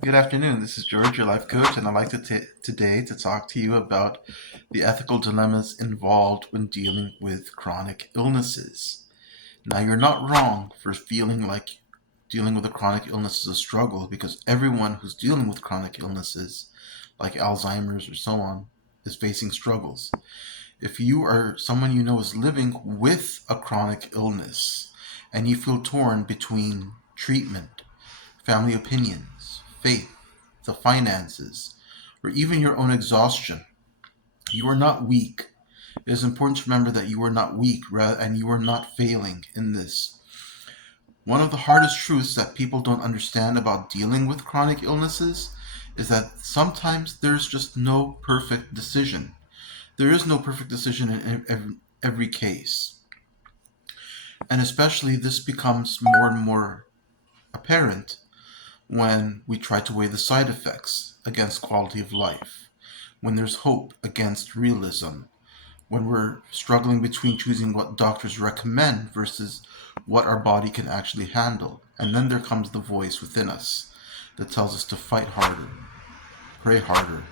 Good afternoon. This is George, your life coach, and I'd like today to talk to you about the ethical dilemmas involved when dealing with chronic illnesses. Now, you're not wrong for feeling like dealing with a chronic illness is a struggle because everyone who's dealing with chronic illnesses, like Alzheimer's or so on, is facing struggles. If you are someone you know is living with a chronic illness and you feel torn between treatment, family opinions, faith, the finances, or even your own exhaustion, you are not weak. It is important to remember that you are not weak and you are not failing in this. One of the hardest truths that people don't understand about dealing with chronic illnesses is that sometimes there's just no perfect decision. There is no perfect decision in every case. And especially this becomes more and more apparent when we try to weigh the side effects against quality of life, when there's hope against realism, when we're struggling between choosing what doctors recommend versus what our body can actually handle. And then there comes the voice within us that tells us to fight harder, pray harder,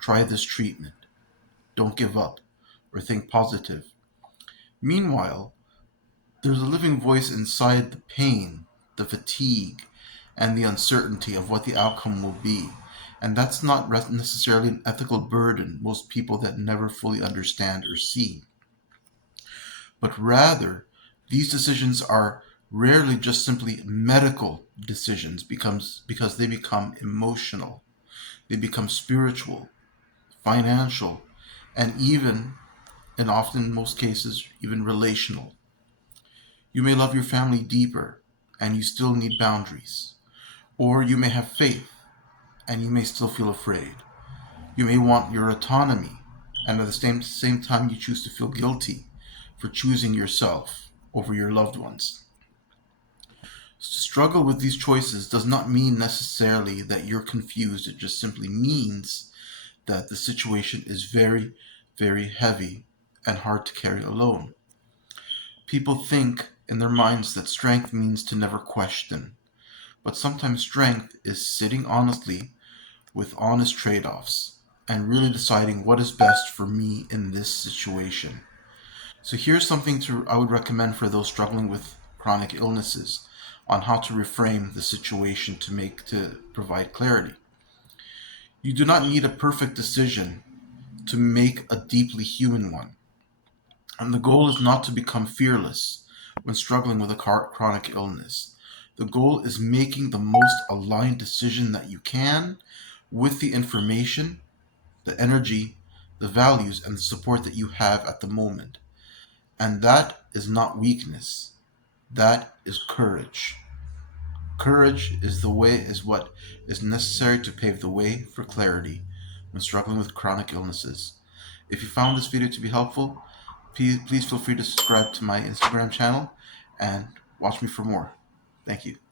try this treatment, don't give up, or think positive. Meanwhile, there's a living voice inside the pain, the fatigue, and the uncertainty of what the outcome will be. And that's not necessarily an ethical burden most people that never fully understand or see. But rather, these decisions are rarely just simply medical decisions because they become emotional, they become spiritual, financial, and even, and often in most cases, even relational. You may love your family deeper and you still need boundaries. Or you may have faith and you may still feel afraid. You may want your autonomy and at the same time you choose to feel guilty for choosing yourself over your loved ones. To struggle with these choices does not mean necessarily that you're confused. It just simply means that the situation is very, very heavy and hard to carry alone. People think in their minds that strength means to never question, but sometimes strength is sitting honestly with honest trade offs and really deciding what is best for me in this situation. So here's something I would recommend for those struggling with chronic illnesses on how to reframe the situation to provide clarity. You do not need a perfect decision to make a deeply human one. And the goal is not to become fearless when struggling with a chronic illness. The goal is making the most aligned decision that you can with the information, the energy, the values, and the support that you have at the moment. And that is not weakness. That is courage. Courage is what is necessary to pave the way for clarity when struggling with chronic illnesses. If you found this video to be helpful, please feel free to subscribe to my Instagram channel and watch me for more. Thank you.